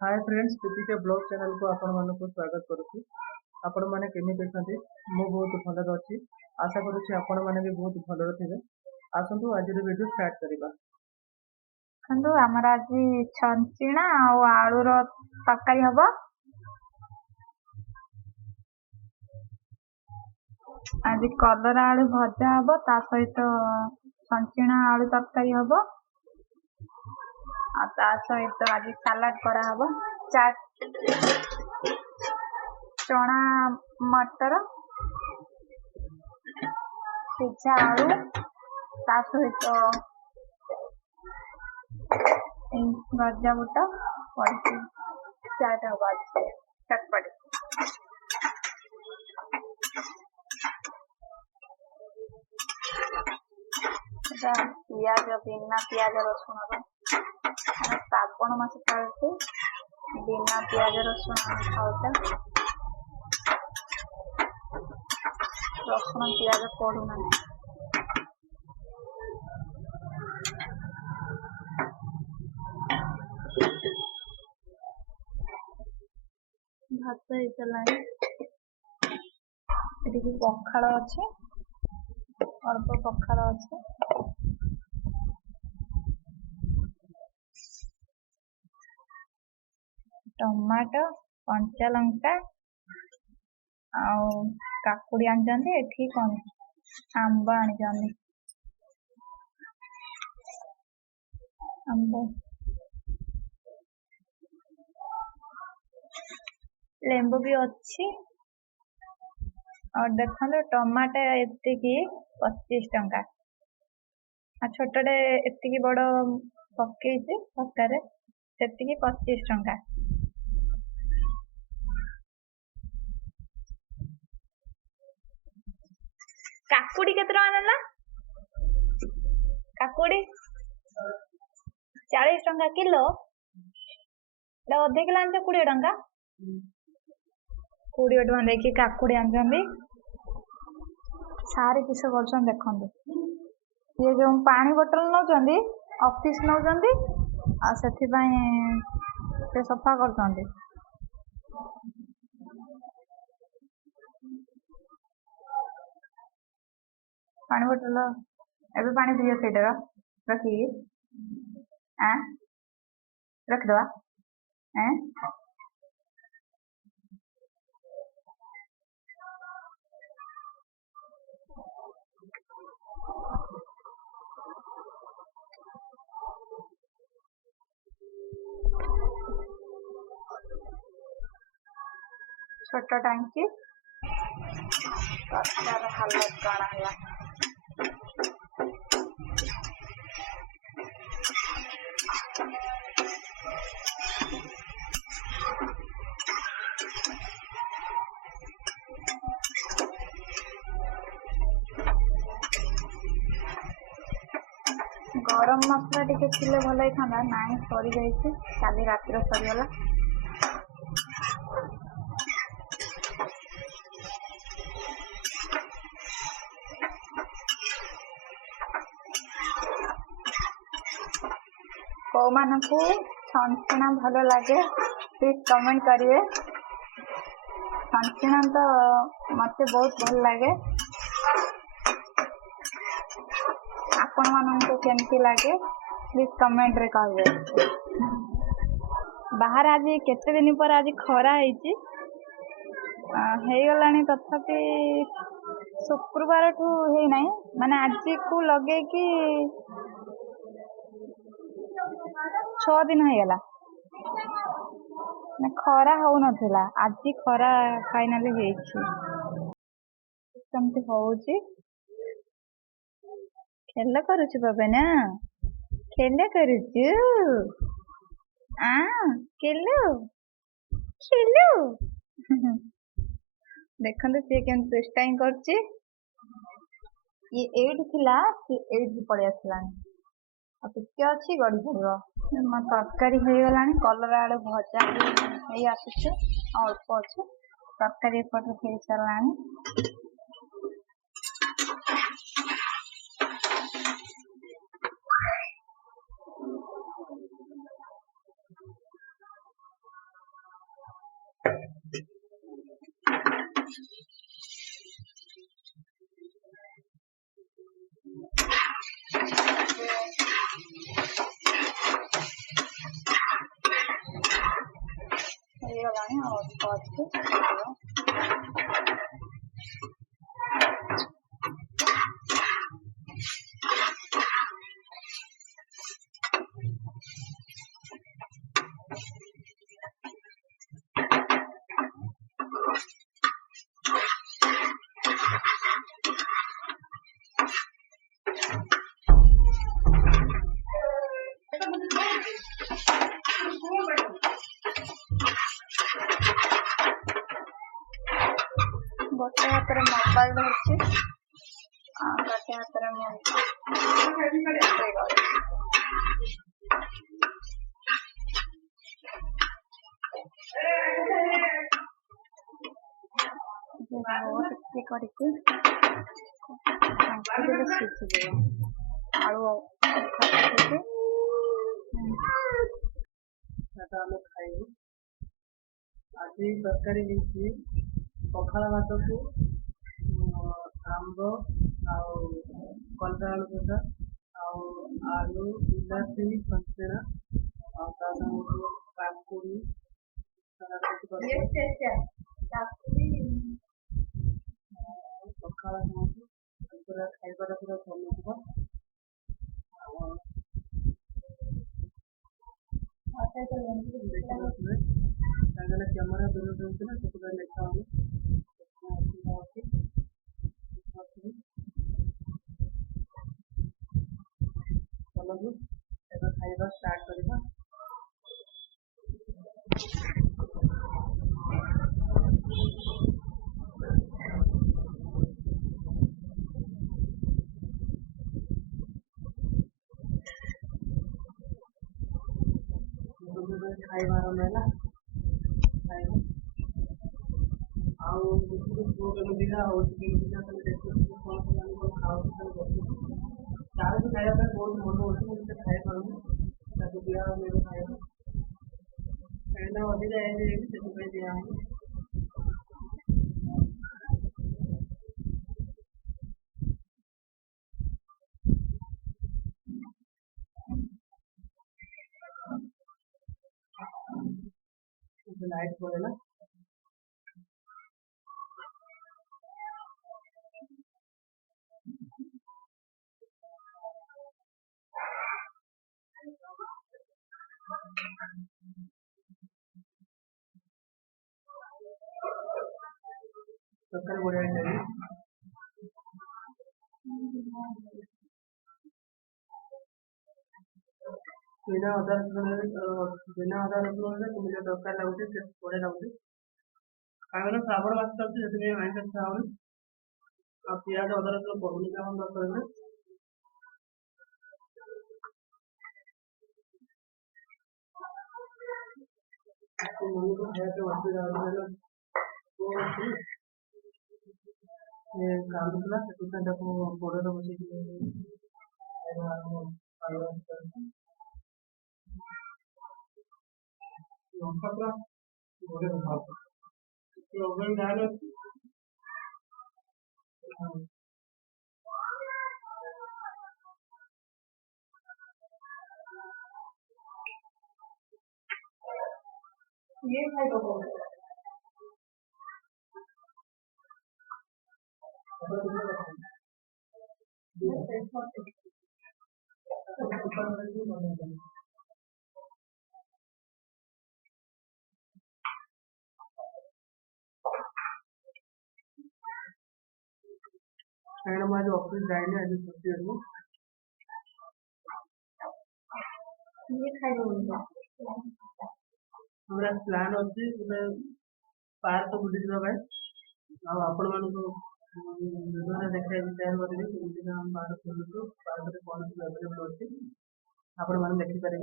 Hi friends, Deepika blog channel को आपण मानक स्वागत करुच्ची। आपण माने केमिति अछंती? मु बहुत भलरे अछि। आशा करुच्ची आपण माने भी बहुत भलरे थिबे। आसंतु आज वीडियो स्टार्ट करिबा। खंदु हमर आज छंचिना और आलू रो तरकारी हबो। आज कलरा आलू भजा हबो, ता सहित छंचिना आलू तरकारी हबो। आ ता सहित आज सलाड करा हबो। चाट, चना मटर, सिझा आलू, ता सहित गजा बुट पड़ी चाट हबो। आज चटपटी पियाज बिना पियाज रसुण श्रावण मास चलते बिना पियाज रसुण खाऊचा। रसुण पियाज पड़ूना। भात ହେଇଗଲାଣି। ଏଠି ପଖାଳ ଅଛି, ଅଳ୍ପ ପଖାଳ ଅଛି। टमाटो, कंचा लंका आउ काकुड़ी आनिचंदी। एठी कोन आंबा आनिचंदी। आंबा लेंबू भी अच्छी। और देखो टमाटो एतिकी 25 टंका। आ छोटटे एतिकी बड़ पकेइछि पकारे सेतिकी 25 टंका। काकुड़ी केते टंका नेला? काकुड़ी 40 टंका किलो। एटा अधे किलो आनछ 20 टंका। 20 टंका देखि काकुड़ी आनछंदी। सारे किस करछन देखंदे। ये जो पानी बोतल नौचंदी ऑफिस नौचंदी आ सेथि पई से सफा करछंदी। पानी बोतल एबे पानी पियो सेटर रखी आ रख दवा हैं। छोटा टांकी तार हालत काना है। गरम मसला टिके थिले भल होइथांदा। नाई सरी जाइछि, काली रातिर सरीगला। को मानकु छंचना भल लगे प्लीज कमेंट करिए। छंचना तो मते बहुत भल लगे। आपण मानकु केमती लगे प्लीज कमेंट रे कहिए। बाहर आज केते दिन पर आज खरा ହେଇଛି ହେଇଗଲାଣି तथापि शुक्रवार ठू हेई नाही। माने आज को लगे कि 6 दिन ହେଇଗଲା। ना खरा हो नथिला, आज खरा फाइनली ହେଇଛି। केमती होउची खेल करूछु बाबा ना खेल करूछु आ खेलो खेलो देखंदे से केमती दुष्टाई करछि। ये एड थिला से एड पड़े आसलानी आ टिके अछि गड़ी पड़िबो। म तरकारी हो गलानी। कलरा आलू भजा हे आसुछ, अल्प अछि। तरकारी पट हे चलानी। ଅଳ୍ପ ଅଛି। ଗୋଟେ ହାତରେ ମୋବାଇଲ ଧରିଛି ଆଉ ଗୋଟେ ହାତରେ ଟିକେ କରିକି ସିଝିଯିବ ଆଳୁ ଆମେ ଖାଇବୁ। ଆଜି ତରକାରୀ ହେଇଛି ପଖାଳ ଭାତକୁ ଆମ୍ବ ଆଉ କଲରା ଆଳୁ ଭଜା ଆଉ ଆଳୁ ବିଲାତି ଛଞ୍ଚିଣା ଆଉ ତା ସାଙ୍ଗକୁ କାକୁଡ଼ି ପଖାଳ ପୁରା ଖାଇବାଟା ପୁରା ଭଲ ଥିବ। ତାହେଲେ କ୍ୟାମେରା ଦୂର ରହୁଛି ନା ସେଥିପାଇଁ ଲେଖା ହଉନି। ଚାଲନ୍ତୁ ଏବେ ଖାଇବା ଷ୍ଟାର୍ଟ କରିବା। ଖାଇବା ଆରମ୍ଭ ହେଲା। ଖାଇବା ଆଉ ଦିନ ଆଉ ଦିନ କଣ ଖାଉଛି ତାର ବି ଖାଇବା ପାଇଁ ବହୁତ ମନ ହଉଛି ମୁଁ ସେତେ ଖାଇପାରୁନି ତାକୁ ଦିଆ ହଉନି ଖାଇବା କାହିଁକିନା ଅଧିକା ଏଜ୍ ହେଇଛି ସେଥିପାଇଁ ଦିଆ ହଉନି। लाइट पड़ेगा चक्कर बढ़िया चाहिए बिना अदा रसुण तुम्हें दरकार लगुच बढ़िया लगुच कहीं श्रावण मास चलती से आइंस खाऊनी आ पिज अदा रसुण पड़ूनी काम दरकार मम्मी को खाया असुविधा कांदुला से गोड़े बस लंका पूरा गोड़े डाल ये खाई दो आज ऑफिस जाए आज छुट्टी है ये खाई हमारा प्लान अच्छी पार्क बुली आपण मान देखा शेयर करेंगे पार्क बुलूँ पार्क कौन सब अवेलेबल अच्छी आपण मैंने देखिपारे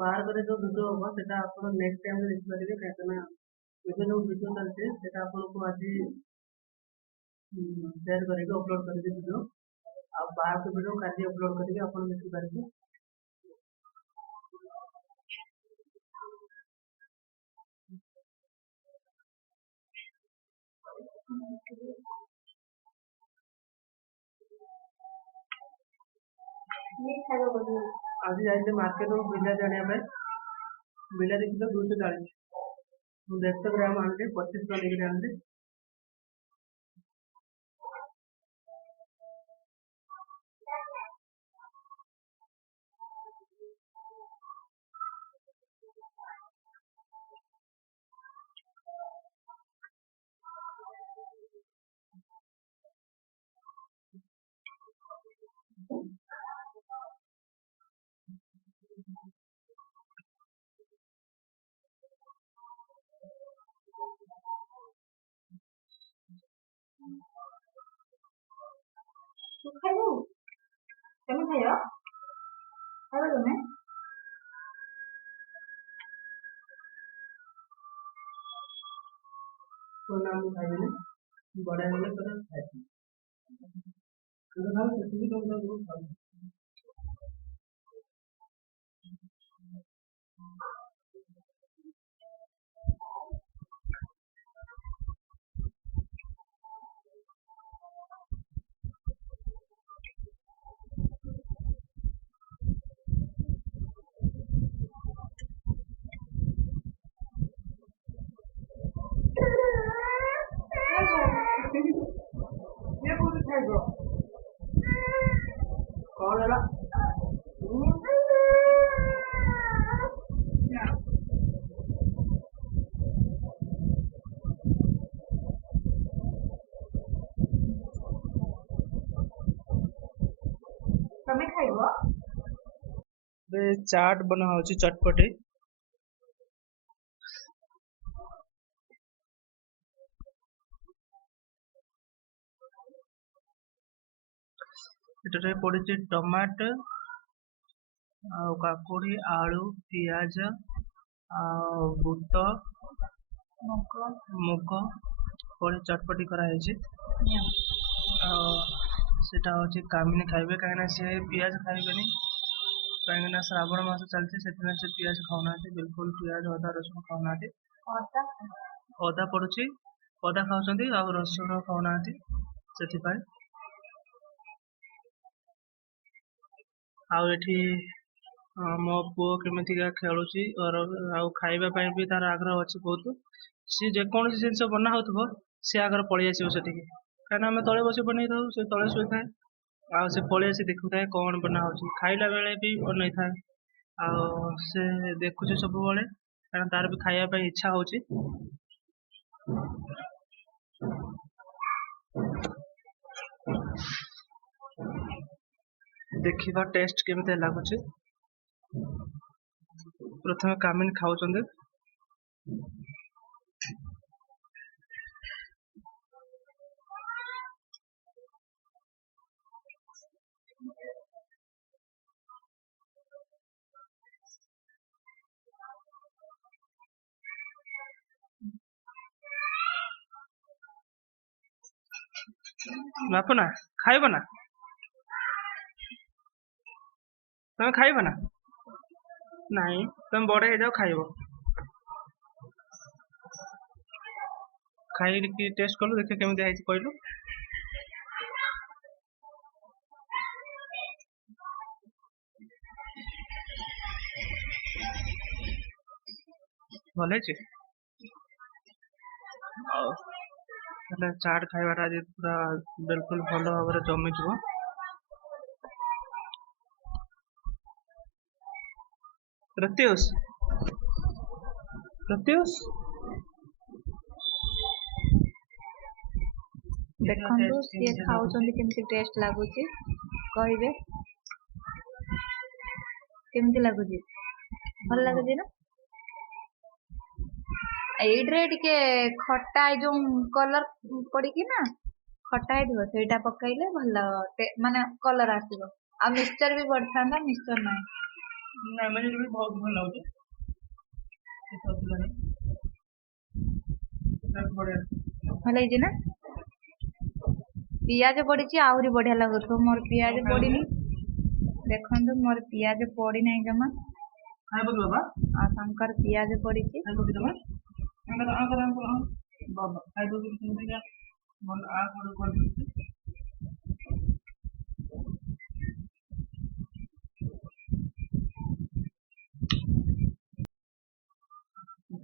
पार्क जो भिडियो हम से नेक्स्ट टाइम देखिपारे कहीं जो भिडियो चलते आपको आज शेयर करेंगे अपलोड करेंगे वीडियो आ पार्क वीडियो काली अपलोड करेंगे आप देखिपारे आज जाइए मार्केट में बिलाती आने बिलाती किलो 240 मुझे 100 ग्राम आने 25 टका लेकर आने तो नाम खाइए बड़ा होने पर खाइए तो नाम किसी को लोग खाओ ये कुछ खाइबो कौन है तमे खाइबो चाट बना होची चटपटी ଏଠାରେ ପଡିଛି ଟମାଟୋ ଆଉ କାକୁଡି ଆଳୁ ପିଆଜ ଆଉ ବୁଟ ମୁଗ ପଡି ଚଟପଟି କରାହେଇଛି ଆଉ ସେଟା ହଉଛି କାମିନି ଖାଇବେ କାହିଁକିନା ସେ ପିଆଜ ଖାଇବେନି କାହିଁକିନା ଶ୍ରାବଣ ମାସ ଚାଲିଛି ସେଥିପାଇଁ ସେ ପିଆଜ ଖାଉନାହାନ୍ତି ବିଲକୁଲ ପିଆଜ ଅଦା ରସୁଣ ଖାଉନାହାନ୍ତି ଅଦା ପଡୁଛି ଅଦା ଖାଉଛନ୍ତି ଆଉ ରସୁଣ ଖାଉନାହାନ୍ତି ସେଥିପାଇଁ ଆଉ ଏଠି ମୋ ପୁଅ କେମିତିକା ଖେଳୁଛି ଆଉ ଖାଇବା ପାଇଁ ବି ତାର ଆଗ୍ରହ ଅଛି ବହୁତ ସିଏ ଯେକୌଣସି ଜିନିଷ ବନା ହଉଥିବ ସିଏ ଆଗରେ ପଳେଇ ଆସିବ ସେଠିକି କାହିଁକିନା ଆମେ ତଳେ ବସି ବନେଇଥାଉ ସେ ତଳେ ଶୋଇଥାଏ ଆଉ ସେ ପଳେଇ ଆସି ଦେଖୁଥାଏ କଣ ବନା ହଉଛି ଖାଇଲା ବେଳେ ବି ବନେଇଥାଏ ଆଉ ସେ ଦେଖୁଛି ସବୁବେଳେ କାରଣ ତାର ବି ଖାଇବା ପାଇଁ ଇଚ୍ଛା ହଉଛି ଦେଖିବା ଟେଷ୍ଟ କେମିତି ଲାଗୁଛି ପ୍ରଥମେ କାମିନ ଖାଉଛନ୍ତି ବାପୁ ନା ଖାଇବ ନା ତମେ ଖାଇବ ନା ନାଇଁ ତମେ ବଡ ହେଇଯାଅ ଖାଇବ ଖାଇକି ଟେଷ୍ଟ କଲୁ ଦେଖିଆ କେମିତି ହେଇଛି କହିଲୁ ଭଲ ହେଇଛି ଆଉ ହେଲେ ଚାଟ୍ ଖାଇବାଟା ଆଜି ପୁରା ବିଲକୁଲ ଭଲ ଭାବରେ ଜମିଯିବ ପ୍ରତ୍ୟୁଷ ଦେଖନ୍ତୁ ସିଏ ଖାଉଛନ୍ତି କେମିତି ଟେଷ୍ଟ ଲାଗୁଛି କହିବେ କେମିତି ଲାଗୁଛି ଭଲ ଲାଗୁଛି ନା ଏଇଥିରେ ଟିକେ ଖଟା ଏଇ ଯୋଉ କଲର ପଡିକି ନା ଖଟା ହେଇଥିବ ସେଇଟା ପକେଇଲେ ଭଲ ମାନେ କଲର ଆସିବ ଆଉ ମିକ୍ସଚର ବି ପଡିଥାନ୍ତା ମିକ୍ସଚର ନାହିଁ ନାଇଁ ବି ବହୁତ ଭଲ ଲାଗୁଛି ଭଲ ହେଇଛି ନା ପିଆଜ ପଡିଛି ଆହୁରି ବଢିଆ ଲାଗୁଥିବ ମୋର ପିଆଜ ପଡିନି ଦେଖନ୍ତୁ ମୋର ପିଆଜ ପଡିନାହିଁ ଜମା ବାବା ଆଉ ତାଙ୍କର ପିଆଜ ପଡିଛି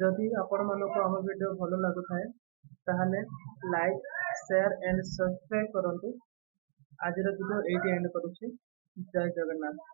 जदि आपण मानक आम वीडियो भल लगुए ताहले लाइक शेयर एंड सब्सक्राइब करंतु। आज वीडियो एंड करुच्ची। जय जगन्नाथ।